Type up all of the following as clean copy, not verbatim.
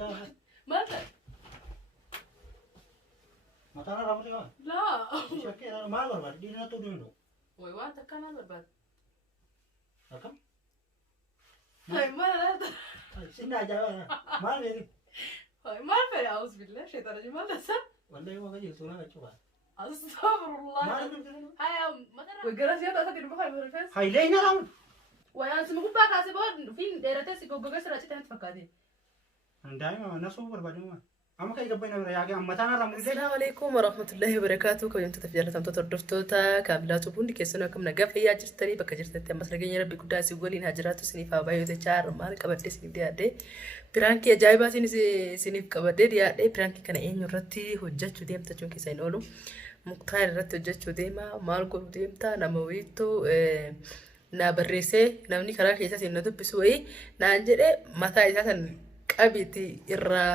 لا مالك؟ ما ترى رافض لا شكي أنا ما أقول بعد دينا تودينه وانت كان هذا بعد أكم هاي ما لا سنة جاوا ما أدري هاي ما في اعوذ بالله شيطان الرجيم ما لسه والله ما قد يسونا كذا استغفر الله ما أدري هاي ما وقرا سيادة أعتقد إنه بخير بالفيس هاي ليه نرام ويا اسمه كوبا كاسبون فين ديرتي سيكو بقى سرعة تفكادي دائما نسوا بربادين أما كي يقبلنا برياقة أما تانا رام السلام عليكم ورحمة الله وبركاته كم يوم تتفجر تم تطردفتوتا كاملات وبوندي كيسونا كم نجاف هي جرتني بك جرتني مصر جيني ربي كدا سيقولين هجرات سنيفا بايو تجار مال كبدي سنيف دي برانكي جايبا سنيف كبدي دي برانكي كان إيه نورتي هجت ديم تجون كيسين أولو مقطع رت هجت ديما مال كل ديم تا نمويتو na barreesse namni karaa keessatti na dubbisu wayii naan jedhe mataa isaasan qabiti irraa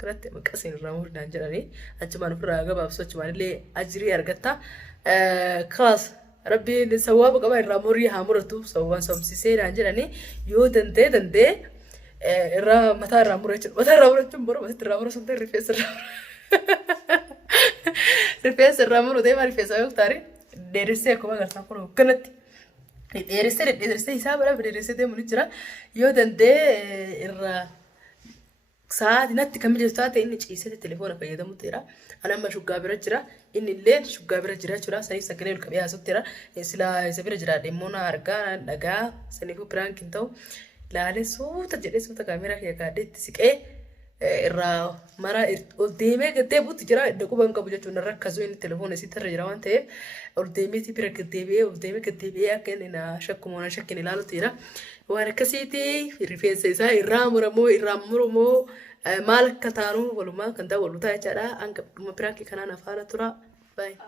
kanatti maqasin irraa murdaan jedhanii achumaan ofirraa gabaabsu achumaan illee ajirii argatta kaas rabbiin sawwaaba qaba irraa murii haa muratu sawwaan somsisee naan jedhanii yoo dandee irraa mataa irraa muruu jechuudha mataa irraa murachuun boru masitti irraa muruu somtee rifeensa irraa muruu deemaa rifeensa yoo taari dheeressee akkuma agartaan kun kanatti dheeressee isaa bara dheeressee deemuun jira yoo dandee irraa sa'aatii natti kam jirtu taate inni ciisee telefoona fayyadamu jira ana amma shuggaa bira jira inni illee shuggaa bira jira jechuudha sanii sagalee ol qabee haasoftu jira sila isa bira jira dhimmoon argaa dhagaa saniifuu piraankiin ta'u laalee suuta jedhee suuta kaameeraa kee kaadhee itti siqee irraa mara ol deemee gaddee buutti jira dhaquu ban qabu jechuun rakkasuu inni telefoona isitti irra jira waan ta'eef ol deemee bira gaddeebi'ee akka inni na shakkumoo na shakkin ilaalutu jira waan akkasiiti rifeensa isaa irraa muramoo irraa murumoo maal akka taanu walumaa kan ta'u walutaa jechaadha hanga dhuma piraakii kanaan afaara tura baay'ee.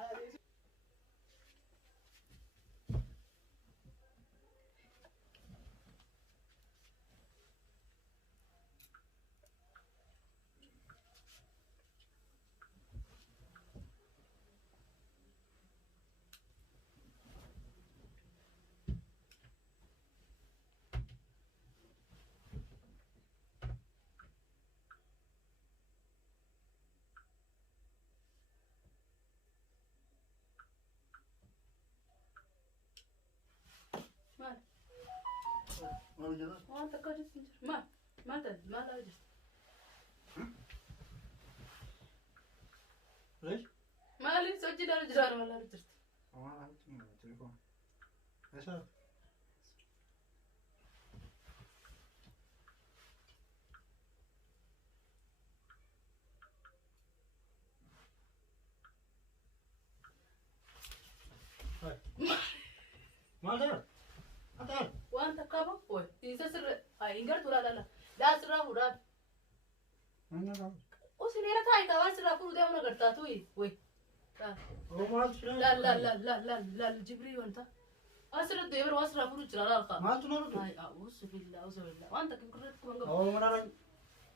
ما تكاد ما لا وجد ليش؟ ما لي سجل على الجدار ولا رجعت تليفون ايش هذا؟ ما دار أتعال وانت كابو وي يسسر انقرت ولا لا سرا وراد أنا قام وسنيرة هاي كمان سرا فرو ده وانا قرطاتوي وي لا جبريل وانت أسرة ديبر واسرة فرو جرا لا الخا ما تنور هاي أعوذ بالله وانت كم كرت كمان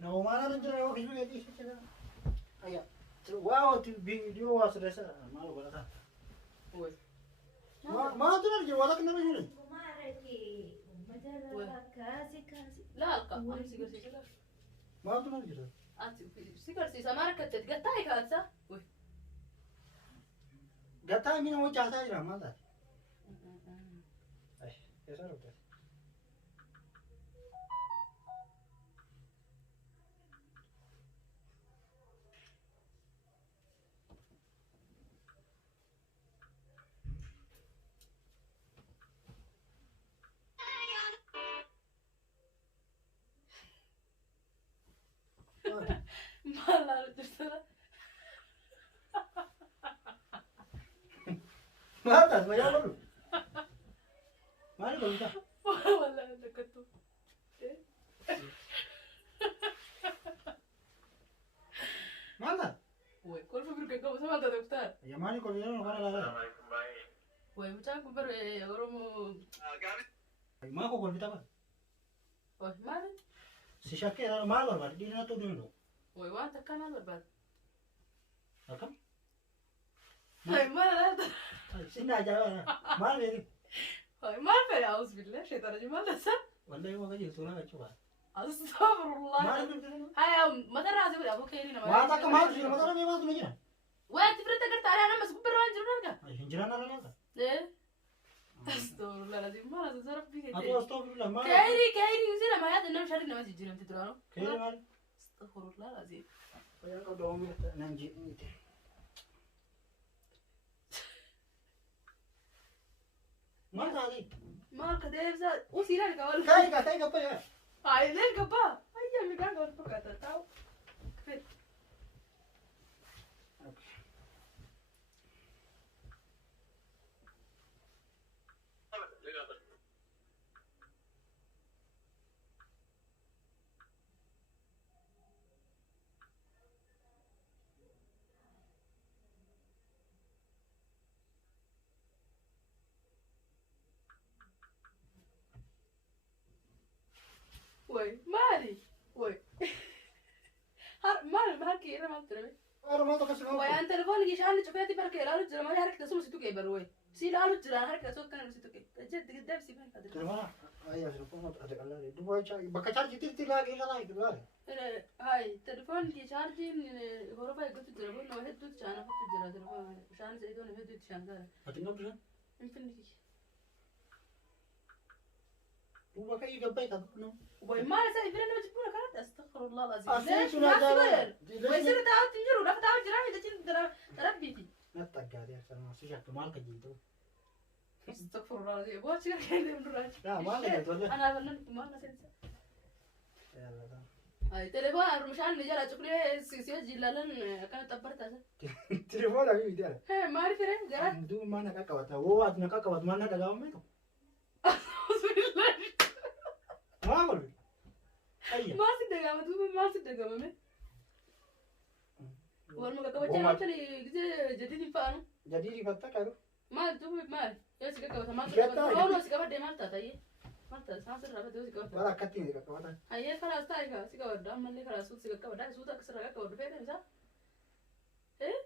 أو ما نرجع أو كيف يجي كذا أيا واو فيديو واسرة ما له ولا ذا وي ما تنرجع ولا كنا نقول لا القى أنا سيجر ما تنرجع سيجر سمارة كتت قطعي كاتسا وي قطعي مين هو جاهز أجرا ما ذا إيش يسار وده ما لا رجعت ما ذا ما يقول ما يقول ذا والله أنت كتو ما ذا وي كل فبرك كم سمعت دكتور يا ماني كل يوم ولا لا وي متى كبر يغرمو ما هو كل بتاعه وي ما سيشاكي أنا ما أقول بعد دينا تودينه وي وانت كان هذا بعد أكم هاي ما لا سنة جاوا ما أدري هاي ما في أعوذ بالله شيطان الرجيم ما لسه والله ما قد يسونا كذا Astagfirullah. Maal jirtu? Haya, mata raasii godhe aboo keerii nama. Waan akka maal jiru mata ramee maaltu jira? Waanti firate gartaalee anas gubbirra waan jiru arga. Hin jiraan ala laata? Astagfirullah lazim maal asoo rabbii kee. Atu astagfirullah maal? Keerii si nama yaada nama shari nama jijjiiramte duraanu. Keerii maal? Astagfirullah lazim. Wayaan qabda oomisha nan jiidhite. Maal taatee? Maal ka deebisa usiidhaan ka wal. Ta'i gabba yaa. Ay leen gabba. Ayya miidhaan ka wal fakkaata taa'u. Woi, mali. Woi. Har kira mal tere. Ara maal tokko sinoo. Woi, an telefon ki shaan chufeeti barke ilaalu jira mali harkita suma situ kee baru woi. Si ilaalu jira harkita soo kan situ kee. Tajjid giddab si ban kadri. Terima. Ayah sudah pun ada kalau dua cari. Bakal cari titir lagi lah itu lah. Hai, telefon ki charging horofa gutu jira bo no heddu chana futu jira telefon. Shaan se idon heddu shaan dara. Hati nak bisa? Infinity. Dua kali gabay tak no. Woi, mal sa ibran ma jipura karat astaghfirullah alazim. Asli sudah jalan. Woi, sir taat tinjiru dak taat jira mi dacin rabbi. Natak gadi sama susah kemal ke gitu. Astaghfirullah alazim. Bo chiga kende mduraj. Ya mal ke itu aja. Ana banan mal na sensa. Ya Allah. Ay, telefon armushan ni jala chukne sisiyo jilalan kan tabarta sa. Telepon lagi dia. He, mari tere gara. Itu mana kakak wata. Wo at nakak wat mana daga mo itu. Mamal. Ayah. Masih daga tu masih daga me. Wal mo katawa chama tali jadi ni paano. Jadi di kata kan. Mal tu mal. Ya sika ka mal. Kata. Oh no sika bade mal tata ye. Mal tata sansa rabat tu sika. Wala katin kakak wata. Ay khalas ta ka sika wada mal khalas sika ka wada suta kasra ka wada fere sa.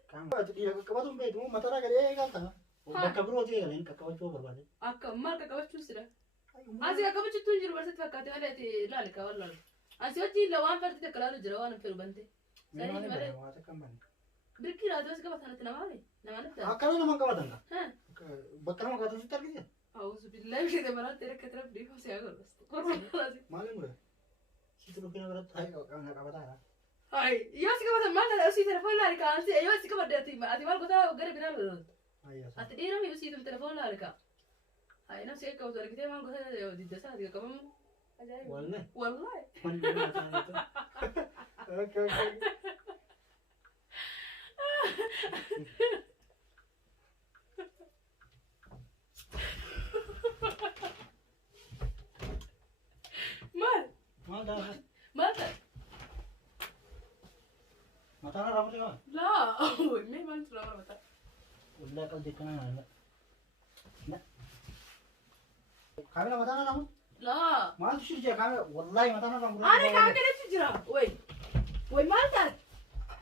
Kamu itu dia kakak watu mbak itu mata raga dia kata. Kakak bro dia kan kakak watu berbalik. Akka mal ka wachu sira. Asi ka wachu tunjiru barset fakate wala ti lal ka wala. Asi wachi lawan farti ka kalalu jira wana firu bante. Sari Mana mare. ada wata kamban. Birkira tu sika batana tinamale. Namane ta. Akala nama kau wata enggak? Ha. Bakal nama kau sitar gitu. أعوذ بالله من الشيطان तेरे कतरा बड़ी हो से आगर बस Malam gue. Situ lu kena berat. Ayo nggak apa apa. हाय यो सिका बता मान ला उसी telephone ला रखा अंसे यो सिका बता ती आती वाल को था घर बिना Ayah. आती देर में उसी तुम telephone ला रखा हाय ना से को उधर किते मान को था यो दिद्दा सा दिका कम अजाय Walne. والله Oke oke. مال Mal dah. مالك Mata na rambut kan? لا مين ما انت لا متى Udah kalau di kanan ada. Nah. Kami na mata na rambut. لا Mal sih je kami. Wallahi mata na rambut. انا كان كده تجرا وين وين مالك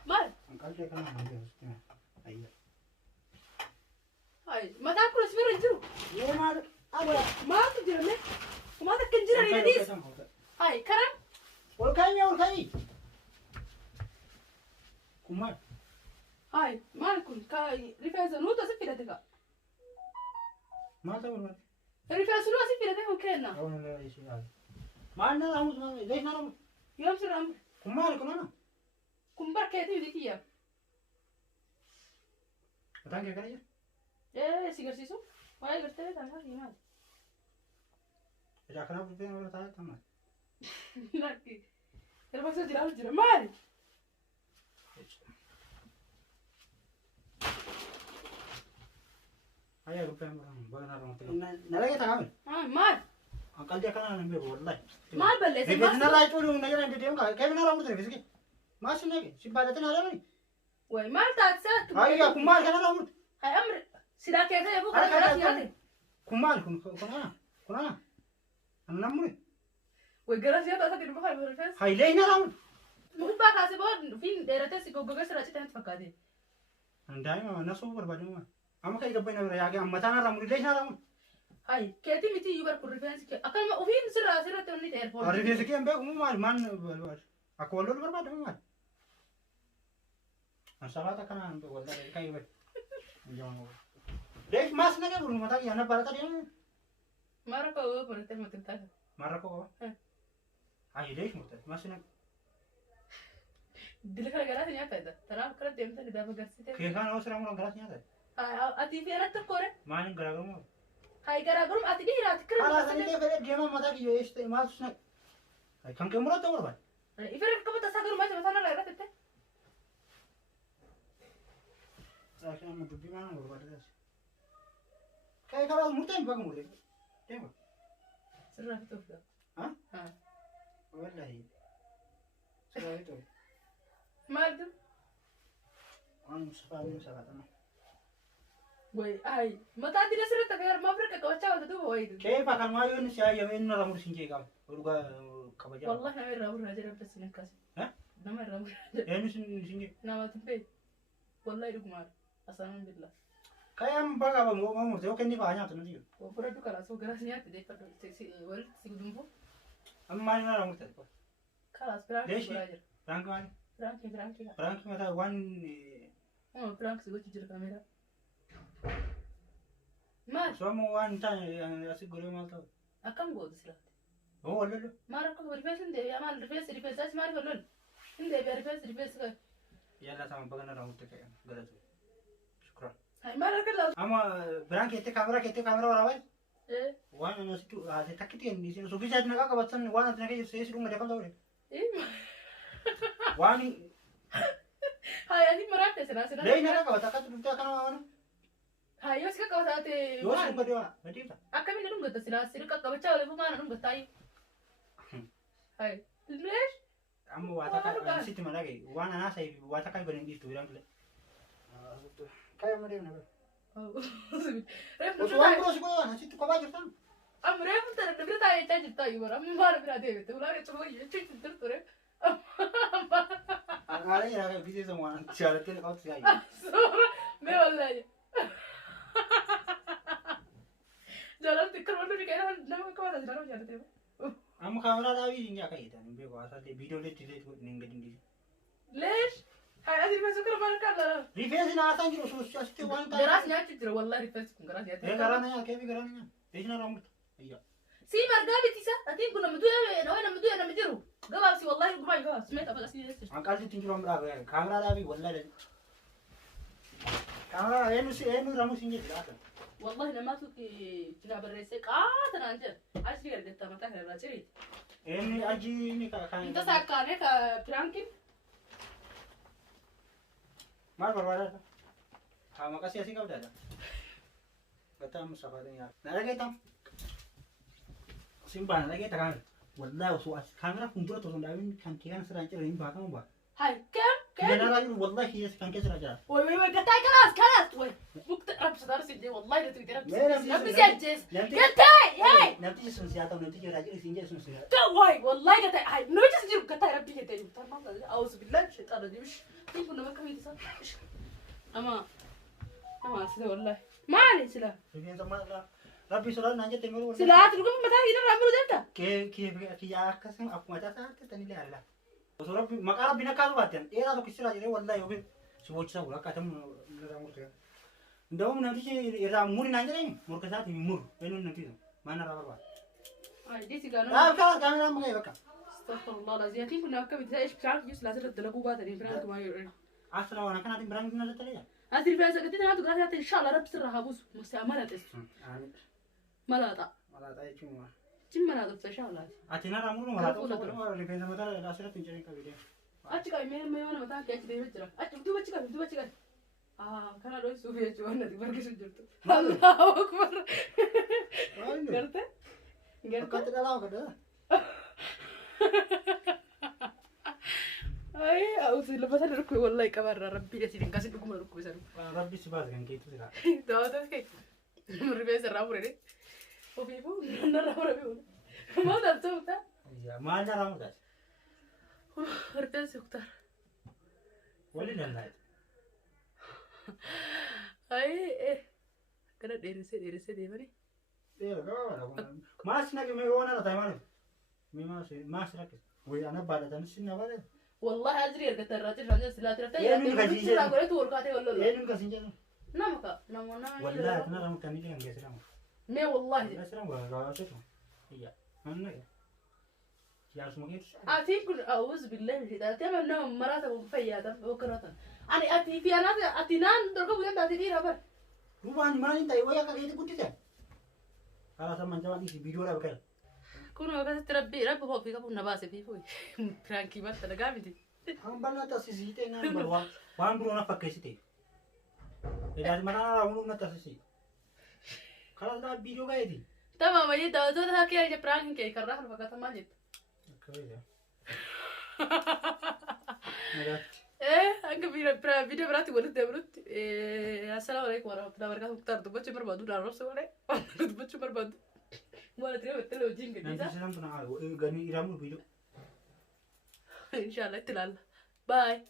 مال Angkat dia kanan ambil. Ayah. هاي ما تاكل سفير الجرو Iya mal. ما تجرا مين وما تكنجرا يديس هاي كرم Ulkai. Kumar. هاي مالكم كاي رفاز نوتا سفيرتك Mal tahu mal. رفاز نوتا سفيرتك كنا Kau nela isi lagi. Mana rambut mana? Deh na rambut. يوم سرام Kumar kemana? كمبر كيتي ذيك يا Datang ke kan ya? ايه سيجر سيسو هاي قلت لك انا هاي مال Tidak kenapa dia orang tanya tamat. لكن الباكس جرا جرا مال Ayah lupa yang orang bagan orang itu. Nala kita kami. مال Angkal dia kan ambil wallahi. مال بلس Ribet nala itu dong naya nanti dia enggak. Kayak nala rambut ni, masih lagi. Si badatnya nala ni. وين مال تاكسات Ayah kumar kan rambut. هاي امر سيدا كيتي يا ابو Ada خلاص kata يا kumar kunana. Anu namun. وين جرس يا تاكل بخير بالفاس Hai leh nala rambut. مو بقى كاسبون فين ديرتي سيكو بقى سرعتي تنت فكادي Andai mah nasu berbaju mah. Ama kayak gapai nala ya, aga mata nala rambut leh nala rambut. Hai, keetii miti iyyuu barku rifeensi kee akkasuma ofiin sirratti onni ta'e foon. Rifeensi kee hin beeku maal akka wal lolu barbaadamu maal? Ansalaata kanaan wallahi kai bari. Dek mas nage bulu mata yana barata dia. Mara kau berarti mati tak. Marah kok? Ayo dek mutat mas nag. Dili kala garas nyata itu. Terang kala dem tadi dapat garas itu. Kaya kan awak serang orang garas nyata. Ati fiara tu kore. Mana geragamu? Hai garagarum ati di rat keren. Kalau tadi dia beri dia mah mata kia istimal snag. Ay kan kemurah tu berapa? Ifere kamu tak sagar macam mana lah rat itu. Saya mau dubi mana berapa dia? Kayak kalau mutan bang mutan. Tengok. Serah tu dah. Hah? Ha. Wallahi. Serah itu. Mal tu. An separuh sakatana. Woi, ai, mata tidak serta biar mabrek kau cawa tu woi itu. Kayak pakan mayu ni saya yang ini ramur sinjai kam. Uruga kabaja. Wallah nama ramur aja dapat sini kasih. Hah? Nama ramur. Ini sinjai. Nama tempe. Wallah itu kumar. Alhamdulillah. Kayak baga bang mau tuh kan di banyak tuh nanti. Oh, pura tu kalau so gerasnya tidak pada seksi wal sih dumpu. Amma ini ramur tuh. Kalau perang Deshi. belajar. Rangkuman. Perang. Rangkuman ada one. Oh, perang sih gua cuci kamera. Mar, Semua one time yang asik goreng mal tuh. akan gua tu silat. Oh lalu. Mar aku berfes inde, ya mal berfes saya mari berlun. Inde berfes ke. Ya lah sama bagan ramur tuh kayak galas. Syukran. Hai mar aku lah. Ama berang kita kamera orang Eh, One nasi tu ada tak kita yang di sini. So bisa nak kawan sana one nanti nak saya suruh mereka tahu deh. One hai ani marate sana. Deh nak kawan tak tu kita kan mana? Hai, yo sih kau sate. Dua suruh dia. Nanti tak. Akan minum nunggu tu silat, sih kau baca oleh pemana nunggu tai. Hai, lesh. Amma wata kan situ mana lagi? One anak saya wata kan berhenti tu orang tu. Kayak mana ni? Oh, Terus one terus kau nasi tu kau baca kan? am ref tar de brita ay chaji ta yubara am mar bira de te ulare chomo ye chaji tar tore Ada yang bisa semua cara tu kau tu saya. sora me wallahi jalan tikar wala ni kaya nama ko ada jalan jalan te Amma kamera dah ini ni akai dah. Ni beku asal video le delete tu ni nggak jadi. lesh hay adir ma sukar mar kala Refresh na asal jadi sosial situ one time. garas nya chitra wallahi refresh kun garas ya Eh karena ya kayak karena ya. Ini ramut. Iya. si mar gabi tisa atin kuna mtu ya na mdiru gabal si wallahi gumai gabal smeta bala si lesh Angkal si tinggi ramra ya. Kamera dah wallahi. Kamera enu ramu sinje tidak. والله لما توكي جناب الرئيس قاتل أنت عشري قد تمتع الرجال Ini aji ini kan. أنت ساكانة كبرانكين Mar berwara. Makasih asik kau dah. Kata musafa ni ya. Nara kita. Simpan lagi tak kan. Wallahi usu kamera kuntura tu sampai kan kian serancang ini bahkan apa. هاي كم Dia nara wallahi dia kan kian serancang. وي قتاي خلاص وي مكت رب صدر سيدي والله لا تقدر رب سيجز قتاي هاي Nanti sunsi atau nanti juraja sinje sunsi. واي والله قتاي هاي نوجس جيب قتاي ربي قتاي تمام أعوذ بالله من الشيطان الرجيم تين كنا ما كمي تصل أما أسلا والله ما علي سلا Ribuan sama lah. Rabbi surat nanya tengok. سلا تقول متى هنا رامي ودنتا Ke ya kasan aku macam sana tadi lihat lah. Surat makara bina kalu batian. Era tu kisah jadi wallahi obi. Sebuah cerita ulah kata ramu tu. Ndau nanti si ramu ni nanya ni. Mur kesat ni mur. Enu nanti tu. Mana ramu apa? هاي دي سيجارة Kalau jangan ramu kayak baka. استغفر الله العظيم كيف كنا كم ايش بتعرف يوسف لازم تدلقوا بعد اللي فرانك ما يقول Asal orang kan nanti berani nanya tadi ya. هذه الفئة قلت لنا هذا قرأت إن شاء الله رب سرها بوس مستعملة تس ملاطة Malah tadi cuma. جم ملاطة إن شاء الله Atina ramu nu malah tu kalau ribuan sama tadi asal tu jadi kau dia. أتشكا ما يوانا متى كي أتشكا يمجرا أتشكا دوبا تشكا كان أروي سوفيا جوانا دي بركي سجلتو الله أكبر قرأت Kata dah lah kata. أي أوصل لبس أنا ركوي والله كبر ربي يسيرين كاسي بكم ركوي سرو Rabbi sebab kan gitu sih. ده كيف مربي سرام ورده وبيبو نرى وربي ما ده توتا Ya mana ramu dah. مربي سكتر Wali dan lain. أي كنا درسة دي بني Maas nage mee waan ala ta'imaa dhufu. Mee maas rakkis. Wayii ana baadhatan sinna baadhatan. والله أدري أرجع ترى ترى لا ترى إيه من ترى غزيزة؟ لا قلت ورقاتي ولا لا Ee nu kasin jedhu. نامك نام Wallahi tana ramu kan ni kan gesiramu. ما والله Gesiramu waa seetu. Iya. Anna ya. Yaa suma geetu. أتي كل أعوذ بالله من الشيطان تبى نام مرات وفيا وكرهتن أنا أتي في أنا أتي نان درك بقول أنت أتي رابر Rubaan maalin ta'e wayii akka keetti guddise. Haala samman jabaan dhiisi viidiyoo dha bakka. كون وقت تربي رب هو في كابو نباسة في فوي فرانكي ما ترى قامتي An bal'aa taasisite naan barwaa waan biroo na fakkeessite. Edaati mataa raawwuu na taasisi. Karaa isaa viidiyoo gaheeti. تمام يا دكتور هاكي يا فرانكي كي كره الوقت ما جت Akkabeeta. Nagaatti. إيه أنك فيديو براتي ولد دبرت السلام عليكم ورحمة الله وبركاته مختار دبتش مربادو لا رأس ولا دبتش مربادو ولا ترى بتلو جين Nanti كده sedang pernah gani iramu viidiyoo. إن شاء الله تلال باي